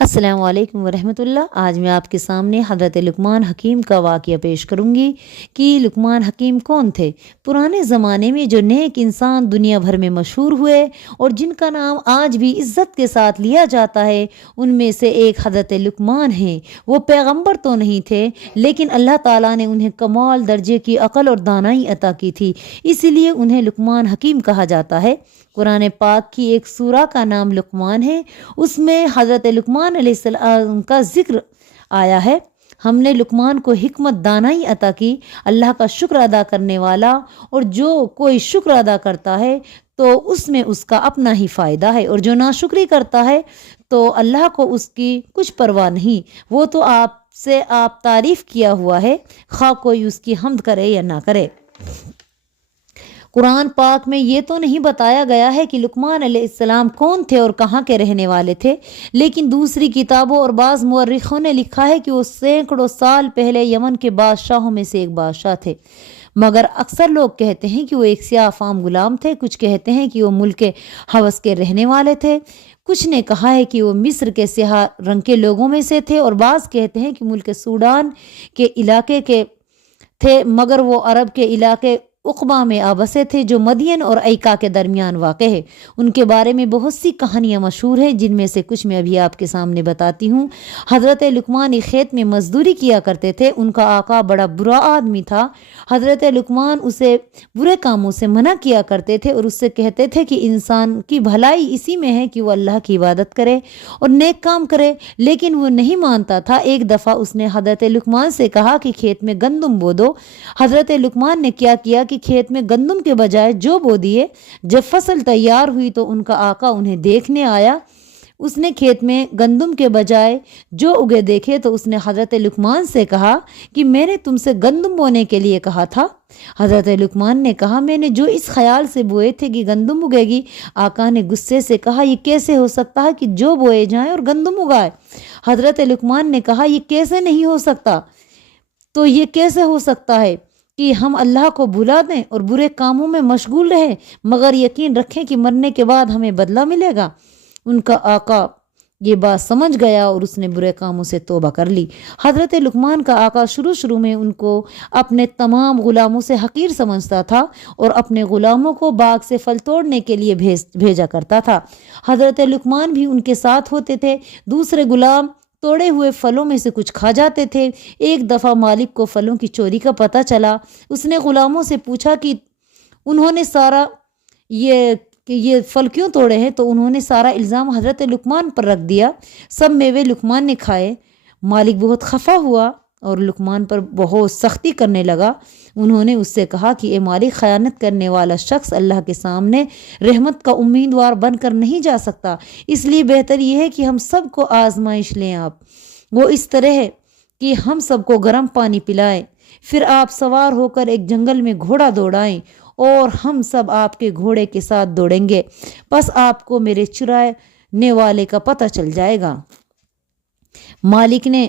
السلام علیکم ورحمۃ اللہ۔ آج میں آپ کے سامنے حضرت لقمان حکیم کا واقعہ پیش کروں گی کہ لقمان حکیم کون تھے۔ پرانے زمانے میں جو نیک انسان دنیا بھر میں مشہور ہوئے اور جن کا نام آج بھی عزت کے ساتھ لیا جاتا ہے، ان میں سے ایک حضرت لقمان ہیں۔ وہ پیغمبر تو نہیں تھے، لیکن اللہ تعالیٰ نے انہیں کمال درجے کی عقل اور دانائی عطا کی تھی، اسی لیے انہیں لقمان حکیم کہا جاتا ہے۔ قرآن پاک کی ایک سورہ کا نام لقمان ہے، اس میں حضرت لقمان علیہ السلام کا ذکر آیا ہے۔ ہم نے لقمان کو حکمت دانائی عطا کی، اللہ کا شکر ادا کرنے والا، اور جو کوئی شکر ادا کرتا ہے تو اس میں اس کا اپنا ہی فائدہ ہے، اور جو ناشکری کرتا ہے تو اللہ کو اس کی کچھ پرواہ نہیں، وہ تو آپ تعریف کیا ہوا ہے، خواہ کوئی اس کی حمد کرے یا نہ کرے۔ قرآن پاک میں یہ تو نہیں بتایا گیا ہے کہ لقمان علیہ السلام کون تھے اور کہاں کے رہنے والے تھے، لیکن دوسری کتابوں اور بعض مورخوں نے لکھا ہے کہ وہ سینکڑوں سال پہلے یمن کے بادشاہوں میں سے ایک بادشاہ تھے، مگر اکثر لوگ کہتے ہیں کہ وہ ایک سیاہ فام غلام تھے، کچھ کہتے ہیں کہ وہ ملک حبش کے رہنے والے تھے، کچھ نے کہا ہے کہ وہ مصر کے سیاہ رنگ کے لوگوں میں سے تھے، اور بعض کہتے ہیں کہ ملک سوڈان کے علاقے کے تھے، مگر وہ عرب کے علاقے عقبہ میں آبسے تھے جو مدین اور ایکا کے درمیان واقع ہے۔ ان کے بارے میں بہت سی کہانیاں مشہور ہیں، جن میں سے کچھ میں ابھی آپ کے سامنے بتاتی ہوں۔ حضرت لقمان ایک کھیت میں مزدوری کیا کرتے تھے، ان کا آقا بڑا برا آدمی تھا۔ حضرت لقمان اسے برے کاموں سے منع کیا کرتے تھے اور اس سے کہتے تھے کہ انسان کی بھلائی اسی میں ہے کہ وہ اللہ کی عبادت کرے اور نیک کام کرے، لیکن وہ نہیں مانتا تھا۔ ایک دفعہ اس نے حضرت لقمان سے کہا کہ کھیت میں گندم بو دو۔ حضرت لقمان نے کیا کہ کھیت میں گندم کے بجائے جو بو دیے۔ جب فصل تیار ہوئی تو ان کا آقا انہیں دیکھنے آیا۔ اس نے کھیت میں گندم کے بجائے جو اگے دیکھے تو اس نے حضرت لقمان سے کہا کہ میں نے تم سے گندم بونے کے لیے کہا تھا۔ حضرت لقمان نے کہا میں نے جو اس خیال سے بوئے تھے کہ گندم اگے گی۔ آقا نے غصے سے کہا یہ کیسے ہو سکتا ہے کہ جو بوئے جائیں اور گندم اگائے؟ حضرت لقمان نے کہا یہ کیسے نہیں ہو سکتا؟ تو یہ کیسے ہو سکتا ہے کہ ہم اللہ کو بھلا دیں اور برے کاموں میں مشغول رہیں، مگر یقین رکھیں کہ مرنے کے بعد ہمیں بدلہ ملے گا۔ ان کا آقا یہ بات سمجھ گیا اور اس نے برے کاموں سے توبہ کر لی۔ حضرت لقمان کا آقا شروع میں ان کو اپنے تمام غلاموں سے حقیر سمجھتا تھا اور اپنے غلاموں کو باغ سے پھل توڑنے کے لیے بھیجا کرتا تھا۔ حضرت لقمان بھی ان کے ساتھ ہوتے تھے۔ دوسرے غلام توڑے ہوئے پھلوں میں سے کچھ کھا جاتے تھے۔ ایک دفعہ مالک کو پھلوں کی چوری کا پتہ چلا۔ اس نے غلاموں سے پوچھا کہ انہوں نے یہ پھل کیوں توڑے ہیں، تو انہوں نے سارا الزام حضرت لقمان پر رکھ دیا۔ سب میوے لقمان نے کھائے۔ مالک بہت خفا ہوا اور لقمان پر بہت سختی کرنے لگا۔ انہوں نے اس سے کہا کہ اے مالک، خیانت کرنے والا شخص اللہ کے سامنے رحمت کا امیدوار بن کر نہیں جا سکتا، اس لیے بہتر یہ ہے کہ ہم سب کو آزمائش لیں۔ آپ وہ اس طرح ہے کہ ہم سب کو گرم پانی پلائیں، پھر آپ سوار ہو کر ایک جنگل میں گھوڑا دوڑائیں اور ہم سب آپ کے گھوڑے کے ساتھ دوڑیں گے، پس آپ کو میرے چرانے والے کا پتہ چل جائے گا۔ مالک نے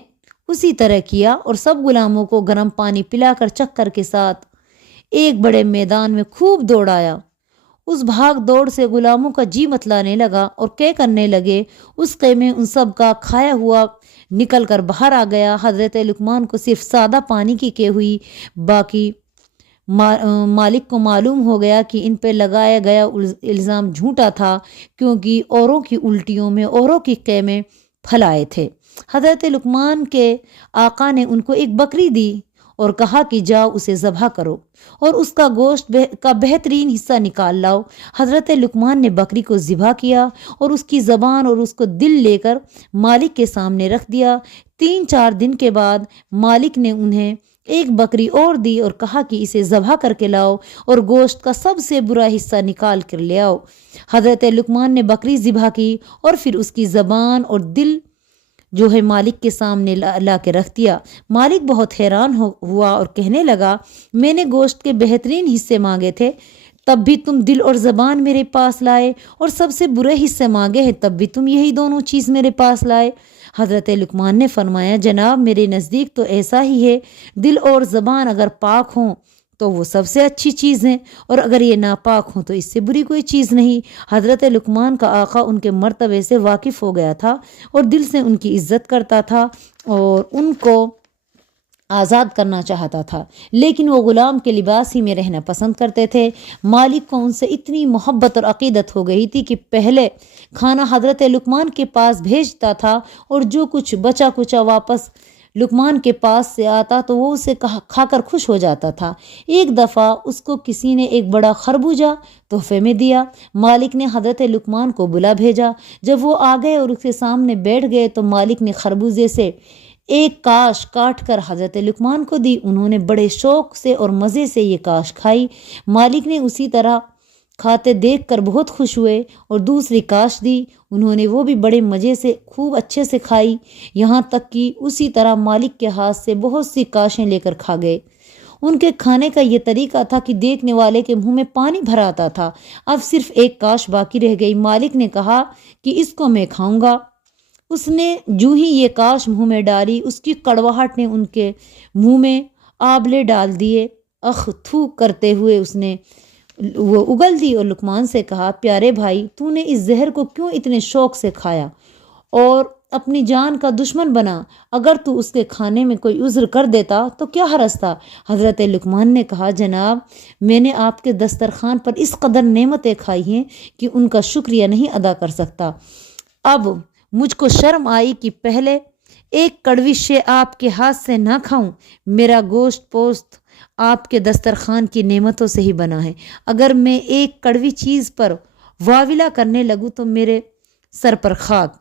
اسی طرح کیا اور سب غلاموں کو گرم پانی پلا کر چکر کے ساتھ ایک بڑے میدان میں خوب دوڑایا۔ اس بھاگ دوڑ سے غلاموں کا جی متلانے لگا اور کے کرنے لگے۔ اس خیمے ان سب کا کھایا ہوا نکل کر باہر آ گیا۔ حضرت لقمان کو صرف سادہ پانی کی کے ہوئی، باقی مالک کو معلوم ہو گیا کہ ان پہ لگایا گیا الزام جھوٹا تھا، کیونکہ اوروں کی الٹیوں میں اوروں کی خیمے پھل آئے تھے۔ حضرت لقمان کے آقا نے ان کو ایک بکری دی اور کہا کہ جاؤ اسے ذبح کرو اور اس کا گوشت کا بہترین حصہ نکال لاؤ۔ حضرت لقمان نے بکری کو ذبح کیا اور اس کی زبان اور اس کو دل لے کر مالک کے سامنے رکھ دیا۔ 3-4 دن کے بعد مالک نے انہیں ایک بکری اور دی اور کہا کہ اسے ذبح کر کے لاؤ اور گوشت کا سب سے برا حصہ نکال کر لے آؤ۔ حضرت لقمان نے بکری ذبح کی اور پھر اس کی زبان اور دل جو ہے مالک کے سامنے لا کے رکھ دیا۔ مالک بہت حیران ہوا اور کہنے لگا میں نے گوشت کے بہترین حصے مانگے تھے، تب بھی تم دل اور زبان میرے پاس لائے، اور سب سے برے حصے مانگے ہیں تب بھی تم یہی دونوں چیز میرے پاس لائے۔ حضرت لقمان نے فرمایا جناب میرے نزدیک تو ایسا ہی ہے، دل اور زبان اگر پاک ہوں تو وہ سب سے اچھی چیز ہیں، اور اگر یہ ناپاک ہوں تو اس سے بری کوئی چیز نہیں۔ حضرت لقمان کا آقا ان کے مرتبے سے واقف ہو گیا تھا اور دل سے ان کی عزت کرتا تھا اور ان کو آزاد کرنا چاہتا تھا، لیکن وہ غلام کے لباس ہی میں رہنا پسند کرتے تھے۔ مالک کو ان سے اتنی محبت اور عقیدت ہو گئی تھی کہ پہلے کھانا حضرت لقمان کے پاس بھیجتا تھا اور جو کچھ بچا کچا واپس لقمان کے پاس سے آتا تو وہ اسے کھا کر خوش ہو جاتا تھا۔ ایک دفعہ اس کو کسی نے ایک بڑا خربوزہ تحفے میں دیا۔ مالک نے حضرت لقمان کو بلا بھیجا۔ جب وہ آ گئے اور اس کے سامنے بیٹھ گئے تو مالک نے خربوزے سے ایک کاش کاٹ کر حضرت لقمان کو دی۔ انہوں نے بڑے شوق سے اور مزے سے یہ کاش کھائی۔ مالک نے اسی طرح کھاتے دیکھ کر بہت خوش ہوئے اور دوسری کاش دی۔ انہوں نے وہ بھی بڑے مزے سے خوب اچھے سے کھائی، یہاں تک کہ اسی طرح مالک کے ہاتھ سے بہت سی کاشیں لے کر کھا گئے۔ ان کے کھانے کا یہ طریقہ تھا کہ دیکھنے والے کے منہ میں پانی بھر آتا تھا۔ اب صرف ایک کاش باقی رہ گئی۔ مالک نے کہا کہ اس کو میں کھاؤں گا۔ اس نے جو ہی یہ کاش منہ میں ڈالی، اس کی کڑواہٹ نے ان کے منہ میں آبلے ڈال دیے۔ اخ تھو کرتے ہوئے اس نے وہ اگل دی اور لقمان سے کہا، پیارے بھائی، تو نے اس زہر کو کیوں اتنے شوق سے کھایا اور اپنی جان کا دشمن بنا؟ اگر تو اس کے کھانے میں کوئی عذر کر دیتا تو کیا حرج تھا؟ حضرت لقمان نے کہا، جناب، میں نے آپ کے دسترخوان پر اس قدر نعمتیں کھائی ہیں کہ ان کا شکریہ نہیں ادا کر سکتا۔ اب مجھ کو شرم آئی کہ پہلے ایک کڑوی شے آپ کے ہاتھ سے نہ کھاؤں۔ میرا گوشت پوست آپ کے دسترخوان کی نعمتوں سے ہی بنا ہے۔ اگر میں ایک کڑوی چیز پر واویلا کرنے لگوں تو میرے سر پر خاک۔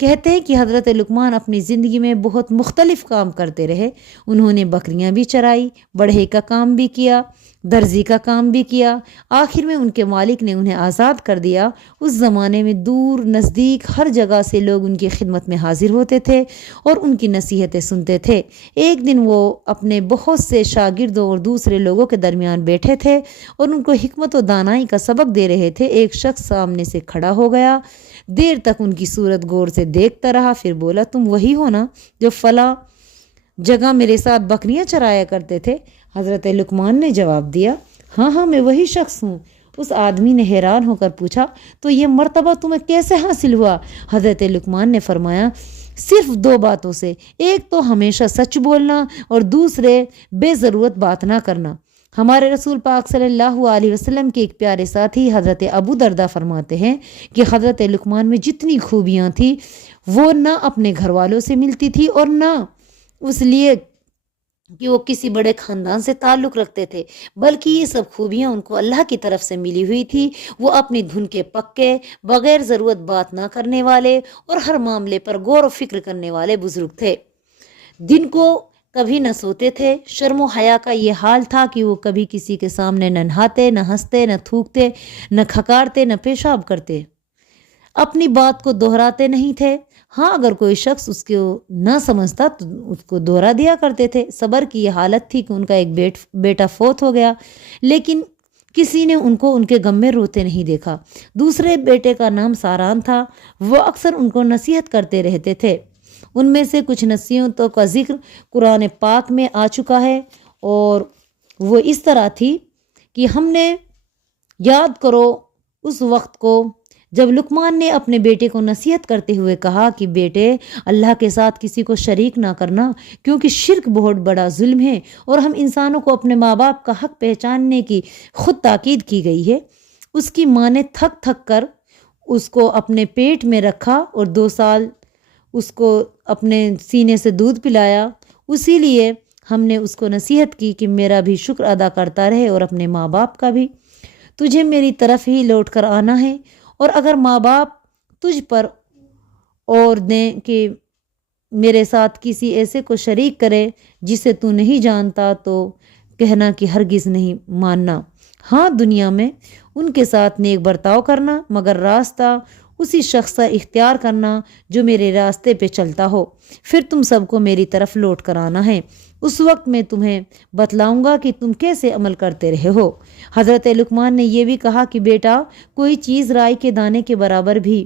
کہتے ہیں کہ حضرت لقمان اپنی زندگی میں بہت مختلف کام کرتے رہے۔ انہوں نے بکریاں بھی چرائی، بڑھئی کا کام بھی کیا، درزی کا کام بھی کیا۔ آخر میں ان کے مالک نے انہیں آزاد کر دیا۔ اس زمانے میں دور نزدیک ہر جگہ سے لوگ ان کی خدمت میں حاضر ہوتے تھے اور ان کی نصیحتیں سنتے تھے۔ ایک دن وہ اپنے بہت سے شاگردوں اور دوسرے لوگوں کے درمیان بیٹھے تھے اور ان کو حکمت و دانائی کا سبق دے رہے تھے۔ ایک شخص سامنے سے کھڑا ہو گیا، دیر تک ان کی صورت غور سے دیکھتا رہا، پھر بولا، تم وہی ہو نا جو فلاں جگہ میرے ساتھ بکریاں چرایا کرتے تھے؟ حضرت لقمان نے جواب دیا، ہاں ہاں، میں وہی شخص ہوں۔ اس آدمی نے حیران ہو کر پوچھا، تو یہ مرتبہ تمہیں کیسے حاصل ہوا؟ حضرت لقمان نے فرمایا، صرف دو باتوں سے، ایک تو ہمیشہ سچ بولنا اور دوسرے بے ضرورت بات نہ کرنا۔ ہمارے رسول پاک صلی اللہ علیہ وسلم کے ایک پیارے ساتھی حضرت ابو دردہ فرماتے ہیں کہ حضرت لقمان میں جتنی خوبیاں تھیں وہ نہ اپنے گھر والوں سے ملتی تھی اور نہ اس لیے کہ وہ کسی بڑے خاندان سے تعلق رکھتے تھے، بلکہ یہ سب خوبیاں ان کو اللہ کی طرف سے ملی ہوئی تھی۔ وہ اپنی دھن کے پکے، بغیر ضرورت بات نہ کرنے والے اور ہر معاملے پر غور و فکر کرنے والے بزرگ تھے۔ دن کو کبھی نہ سوتے تھے۔ شرم و حیا کا یہ حال تھا کہ وہ کبھی کسی کے سامنے نہ نہاتے، نہ ہنستے، نہ تھوکتے، نہ کھکارتے، نہ پیشاب کرتے۔ اپنی بات کو دہراتے نہیں تھے۔ ہاں، اگر کوئی شخص اس کو نہ سمجھتا تو اس کو دوہرا دیا کرتے تھے۔ صبر کی یہ حالت تھی کہ ان کا ایک بیٹا فوت ہو گیا، لیکن کسی نے ان کو ان کے غم میں روتے نہیں دیکھا۔ دوسرے بیٹے کا نام ساران تھا۔ وہ اکثر ان کو نصیحت کرتے رہتے تھے۔ ان میں سے کچھ نصیحتوں کا ذکر قرآن پاک میں آ چکا ہے اور وہ اس طرح تھی کہ ہم نے یاد کرو اس وقت کو جب لقمان نے اپنے بیٹے کو نصیحت کرتے ہوئے کہا کہ بیٹے، اللہ کے ساتھ کسی کو شریک نہ کرنا، کیونکہ شرک بہت بڑا ظلم ہے اور ہم انسانوں کو اپنے ماں باپ کا حق پہچاننے کی خود تاکید کی گئی ہے۔ اس کی ماں نے تھک تھک کر اس کو اپنے پیٹ میں رکھا اور 2 سال اس کو اپنے سینے سے دودھ پلایا۔ اسی لیے ہم نے اس کو نصیحت کی کہ میرا بھی شکر ادا کرتا رہے اور اپنے ماں باپ کا بھی۔ تجھے میری طرف ہی لوٹ کر آنا ہے، اور اگر ماں باپ تجھ پر اور دیں کہ میرے ساتھ کسی ایسے کو شریک کرے جسے تو نہیں جانتا تو کہنا کہ ہرگز نہیں ماننا۔ ہاں، دنیا میں ان کے ساتھ نیک برتاؤ کرنا، مگر راستہ اسی شخص کا اختیار کرنا جو میرے راستے پہ چلتا ہو۔ پھر تم سب کو میری طرف لوٹ کر آنا ہے۔ اس وقت میں تمہیں بتلاؤں گا کہ تم کیسے عمل کرتے رہے ہو۔ حضرت لقمان نے یہ بھی کہا کہ بیٹا، کوئی چیز رائی کے دانے کے برابر بھی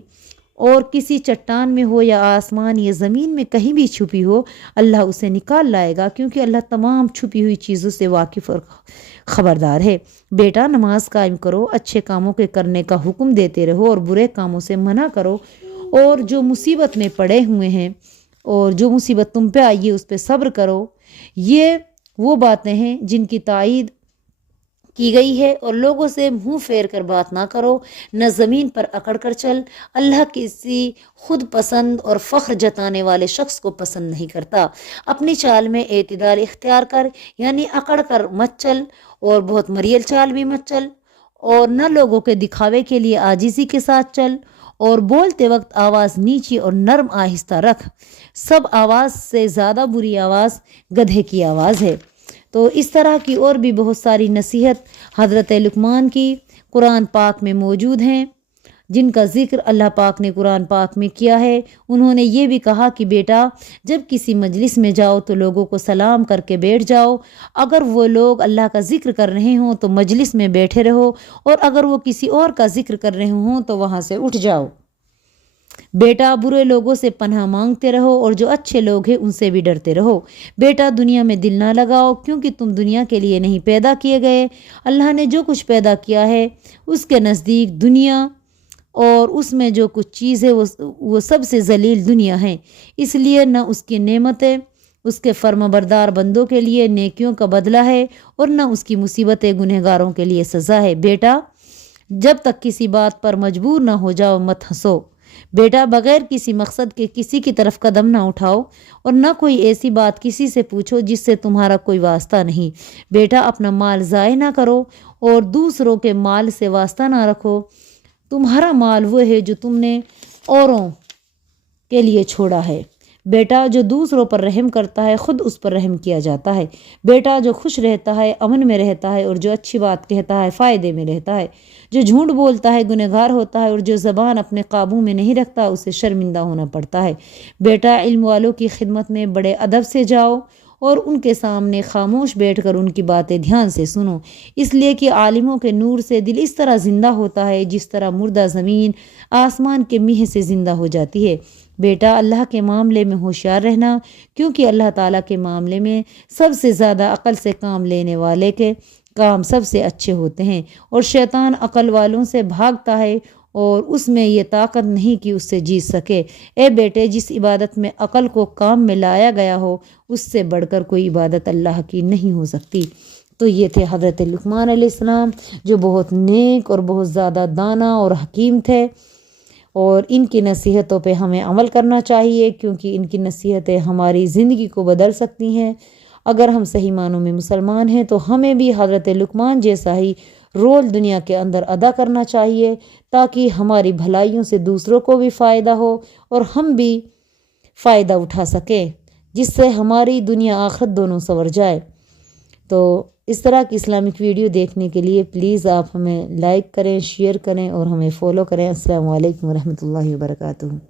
اور کسی چٹان میں ہو یا آسمان یا زمین میں کہیں بھی چھپی ہو، اللہ اسے نکال لائے گا، کیونکہ اللہ تمام چھپی ہوئی چیزوں سے واقف اور خبردار ہے۔ بیٹا نماز قائم کرو، اچھے کاموں کے کرنے کا حکم دیتے رہو اور برے کاموں سے منع کرو، اور جو مصیبت میں پڑے ہوئے ہیں اور جو مصیبت تم پہ آئی ہے اس پہ صبر کرو۔ یہ وہ باتیں ہیں جن کی تائید کی گئی ہے، اور لوگوں سے منہ پھیر کر بات نہ کرو، نہ زمین پر اکڑ کر چل۔ اللہ کسی خود پسند اور فخر جتانے والے شخص کو پسند نہیں کرتا۔ اپنی چال میں اعتدال اختیار کر، یعنی اکڑ کر مت چل اور بہت مریل چال بھی مت چل، اور نہ لوگوں کے دکھاوے کے لیے عاجزی کے ساتھ چل، اور بولتے وقت آواز نیچی اور نرم آہستہ رکھ۔ سب آواز سے زیادہ بری آواز گدھے کی آواز ہے۔ تو اس طرح کی اور بھی بہت ساری نصیحت حضرت لقمان کی قرآن پاک میں موجود ہیں، جن کا ذکر اللہ پاک نے قرآن پاک میں کیا ہے۔ انہوں نے یہ بھی کہا کہ بیٹا جب کسی مجلس میں جاؤ تو لوگوں کو سلام کر کے بیٹھ جاؤ، اگر وہ لوگ اللہ کا ذکر کر رہے ہوں تو مجلس میں بیٹھے رہو، اور اگر وہ کسی اور کا ذکر کر رہے ہوں تو وہاں سے اٹھ جاؤ۔ بیٹا برے لوگوں سے پناہ مانگتے رہو، اور جو اچھے لوگ ہیں ان سے بھی ڈرتے رہو۔ بیٹا دنیا میں دل نہ لگاؤ، کیونکہ تم دنیا کے لیے نہیں پیدا کیے گئے۔ اللہ نے جو کچھ پیدا کیا ہے اس کے نزدیک دنیا اور اس میں جو کچھ چیز ہے وہ سب سے ذلیل دنیا ہے، اس لیے نہ اس کی نعمتیں اس کے فرما بردار بندوں کے لیے نیکیوں کا بدلہ ہے، اور نہ اس کی مصیبتیں گنہگاروں کے لیے سزا ہے۔ بیٹا جب تک کسی بات پر مجبور نہ ہو جاؤ مت ہنسو۔ بیٹا بغیر کسی مقصد کے کسی کی طرف قدم نہ اٹھاؤ، اور نہ کوئی ایسی بات کسی سے پوچھو جس سے تمہارا کوئی واسطہ نہیں۔ بیٹا اپنا مال ضائع نہ کرو اور دوسروں کے مال سے واسطہ نہ رکھو۔ تمہارا مال وہ ہے جو تم نے اوروں کے لیے چھوڑا ہے۔ بیٹا جو دوسروں پر رحم کرتا ہے خود اس پر رحم کیا جاتا ہے۔ بیٹا جو خوش رہتا ہے امن میں رہتا ہے، اور جو اچھی بات کہتا ہے فائدے میں رہتا ہے۔ جو جھوٹ بولتا ہے گنہگار ہوتا ہے، اور جو زبان اپنے قابو میں نہیں رکھتا اسے شرمندہ ہونا پڑتا ہے۔ بیٹا علم والوں کی خدمت میں بڑے ادب سے جاؤ، اور ان کے سامنے خاموش بیٹھ کر ان کی باتیں دھیان سے سنو، اس لیے کہ عالموں کے نور سے دل اس طرح زندہ ہوتا ہے جس طرح مردہ زمین آسمان کے میہ سے زندہ ہو جاتی ہے۔ بیٹا اللہ کے معاملے میں ہوشیار رہنا، کیونکہ اللہ تعالیٰ کے معاملے میں سب سے زیادہ عقل سے کام لینے والے کے کام سب سے اچھے ہوتے ہیں، اور شیطان عقل والوں سے بھاگتا ہے اور اس میں یہ طاقت نہیں کہ اس سے جیت سکے۔ اے بیٹے جس عبادت میں عقل کو کام میں لایا گیا ہو اس سے بڑھ کر کوئی عبادت اللہ کی نہیں ہو سکتی۔ تو یہ تھے حضرت لقمان علیہ السلام، جو بہت نیک اور بہت زیادہ دانا اور حکیم تھے، اور ان کی نصیحتوں پہ ہمیں عمل کرنا چاہیے، کیونکہ ان کی نصیحتیں ہماری زندگی کو بدل سکتی ہیں۔ اگر ہم صحیح معنوں میں مسلمان ہیں تو ہمیں بھی حضرت لقمان جیسا ہی رول دنیا کے اندر ادا کرنا چاہیے، تاکہ ہماری بھلائیوں سے دوسروں کو بھی فائدہ ہو اور ہم بھی فائدہ اٹھا سکیں، جس سے ہماری دنیا آخرت دونوں سنور جائے۔ تو اس طرح کی اسلامک ویڈیو دیکھنے کے لیے پلیز آپ ہمیں لائک کریں، شیئر کریں اور ہمیں فالو کریں۔ السلام علیکم ورحمۃ اللہ وبرکاتہ۔